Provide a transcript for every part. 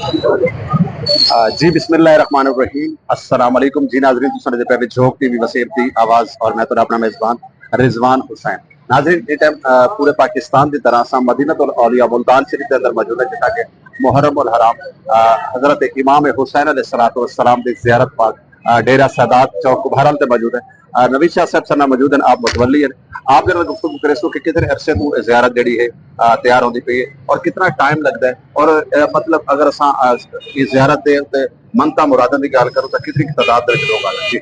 जी बिस्मिल्लाहिर्रहमानिर्रहीम अस्सलाम वालेकुम जी नाज़रीन तुसां दे पे झोंक टीवी वसीम दी आवाज़ और मैं तो अपना मेज़बान रिजवान हुसैन नाज़रीन इस टाइम पूरे पाकिस्तान की तरह असां मदीनतुल औलिया मुल्तान शरीफ के अंदर मौजूद है जिता के मुहर्रम उल हराम हज़रत इमाम हुसैन अलैहिस्सलातु वस्सलाम दी ज़ियारत पाक डेरा सादात चौक बहरहाल ते मौजूद है नबी शाह साहब सना मौजूद हैं आप मुतवल्ली हैं आप जरा गुफ्तगू करे सो कि कितने अरसे तू ज़ियारत जड़ी है तैयार होती पई है और कितना टाइम लगता है और मतलब अगर असां इस ज़ियारत दे ते मनता मुरादां दी गल करूं तो कितनी तादाद दे लोग आ जी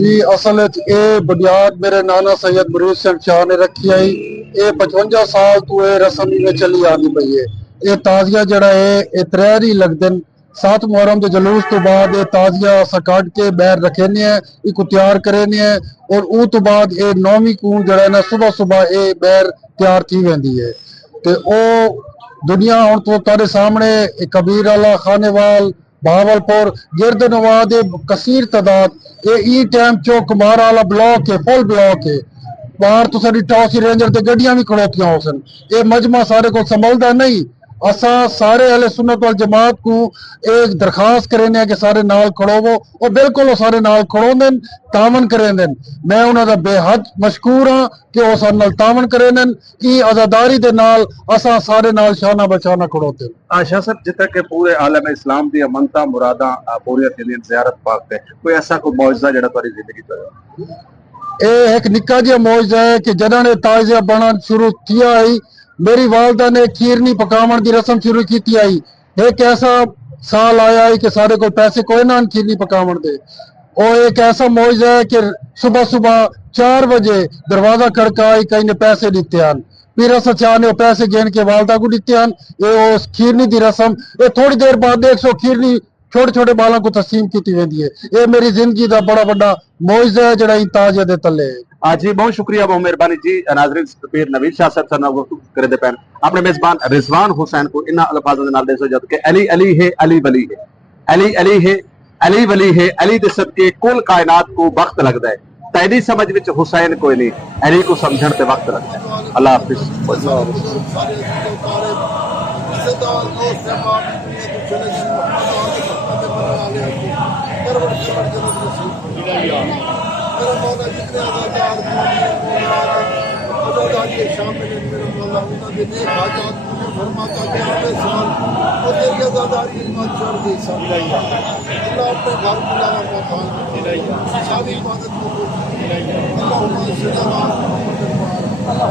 जी असल ये बुनियाद मेरे नाना सैयद मुरीद सिंह शाह ने रखी आई। ये 55 साल तो ये रस्म में चली आती पई है। ये ताजिया जड़ा है ये त्रैर ही लगते हैं। 7 मुहर्रम के जलूस तो बाद ये ताजिया अस कट के बैर रखेने हैं, इको तैयार करेने हैं और उ तो बाद ये 9वीं को जड़ा ना सुबह सुबह ये बैर तैयार थी वेंदी है। ते ओ दुनिया हुण तो तारे सामने कबीर आला खानेवाल बहावलपुर गिरद नवाद कसीर तादाद ये ई टाइम चो कुमार वाला ब्लॉक है, फुल ब्लॉक है। बाहर तो सारी टॉस रेंजर ते गड्डियां भी खड़ोतियां हो सन। ये मजमा सारे को संभलदा नहीं। असा सारे अहले सुन्नत वल जमात को एक दरखास्त करें कि सारे नाल खड़ोवो और बिल्कुल वो सारे नाल खड़ोंदे तावन करेंदे। मैं उन्हां दा बेहद मशकूर हाँ कि वो सारे नाल तावन करेंदे। ई आजादारी दे नाल असा सारे नाल शाना बचाना खड़ोते। शाह साहब जितना के पूरे आलम इस्लाम दी मनता मुरादा पूरी थींदियां ज़ियारत पाक ते कोई ऐसा कोई मौजज़ा जड़ा तुहाडी जिंदगी च ये एक निक्का जिहा मौजदा है कि जदा ने ताजिया बनना शुरू किया आई मेरी वालदा ने खीरनी पकावन की रस्म शुरू की आई। एक ऐसा साल आया है कि सारे को पैसे कोई ना खीरनी पकावन दे। और एक ऐसा मौजदा है कि सुबह सुबह 4 बजे दरवाजा खड़काई कहीं ने पैसे दिते हैं। फिर अस चाह ने पैसे गिन के वालदा को दिते हैं। ये खीरनी की रस्म ये थोड़ी देर बाद 100 खीरनी छोटे छोटे बालों को तस्लीम की वेंदी है। ये मेरी जिंदगी का बड़ा बड़ा मौजज़ा है जड़ा ताजिया दे तले है। जी बहुत शुक्रिया बहुत मेहरबानी जी नाजरीन पीर नवीद शाह साहब सर गुफ्तगू करे पैन अपने मेजबान रिजवान हुसैन को इन अल्फाजों के नाल दे सो जद के अली अली है अली वली है अली अली है अली वली है अली दे सदके कुल कायनात को वक्त लगता है तेरी समझ विच हुसैन कोई नहीं अली को समझण ते वक्त लगता है अल्लाह हाफिज मेरा मौला जितने आजादारी शामिल है मेरे मौला उन्होंने नेक हाजात मुझे फरमाता कि आने साल और तेरी आजादारी मत छोड़ दी समझाइए अल्लाह अपने घर बुलाया मकान सारी इबादत को अल्लाह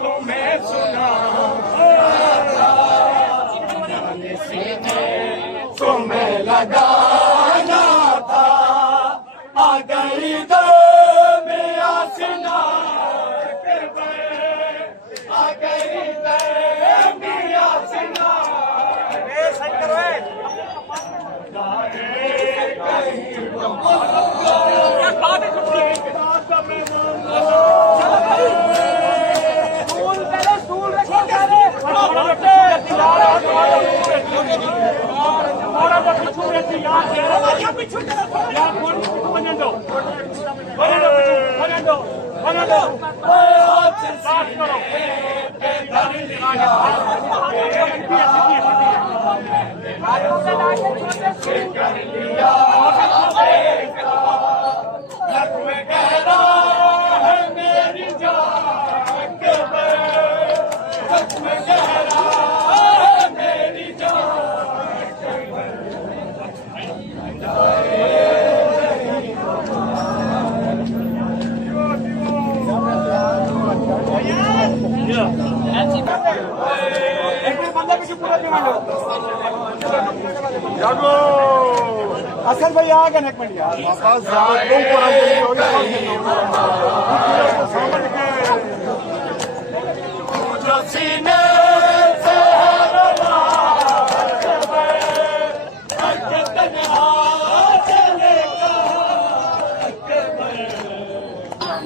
तुम्हें सुना तुम्हें लगाना था आ गई दो में आसना आ गई दो में आसना असल भाई आ गए एक मिनट यार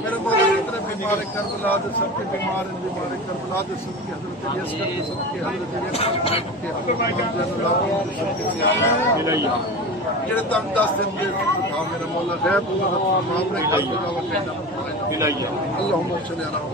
मेरे मौला इतने बीमार करबला दे सबके बीमार करबला दे सबके हजरत यसकर दे सबके हजरत जेड़े तक 10 दिन दे था मेरे मौला गैर पूरा मामले करबला व कहना अल्लाहुम्मा सल्ली